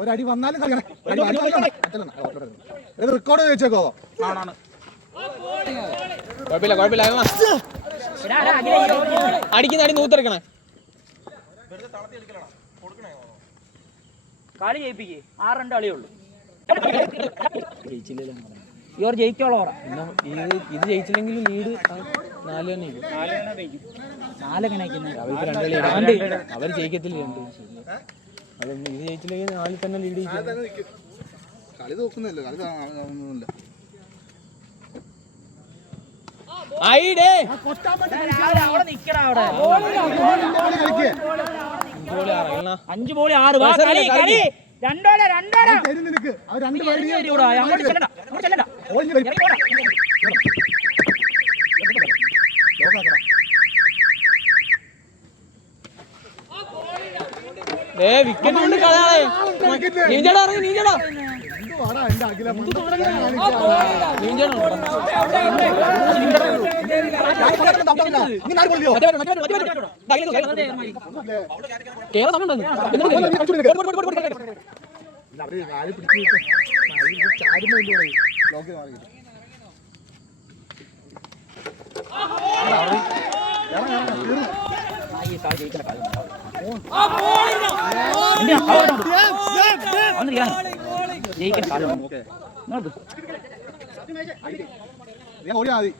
ഒരടി വന്നാലും റെക്കോർഡ് വെച്ചേക്കോ. കുഴപ്പമില്ല അടിക്കുന്ന അടി നൂത്തെടുക്കണേ. കളി ജയിപ്പിക്കേ 6 കളിയുള്ളൂ. ഇവർ ജയിക്കോളോ? ഇത് ജയിച്ചില്ലെങ്കിലും ലീഡ് 4 തന്നെ. 4 എങ്ങനെ അവർ ജയിക്കത്തില്ല. ഇത് ജയിച്ചില്ലെങ്കിൽ 4 തന്നെ ലീഡ് ചെയ്യും. കളി നോക്കുന്നില്ല, കളി കാണുന്നില്ല. അഞ്ച് ബോളി 6. വിക്കറ്റ് കൊണ്ട് കളയാളെ. നീഞ്ചടാ നീഞ്ചടാ.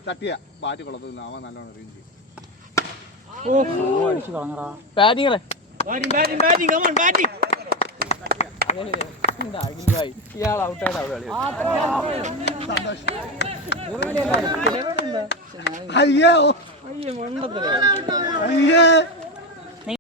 തട്ടിയ ബാറ്റ് കൊള്ളത്തില്ല. അവൻ നല്ലോണം റേഞ്ച് ഇയാൾ ഔട്ടായിട്ട് അവിടെ അയ്യോ മണ്ടത്തില്ല. അയ്യേ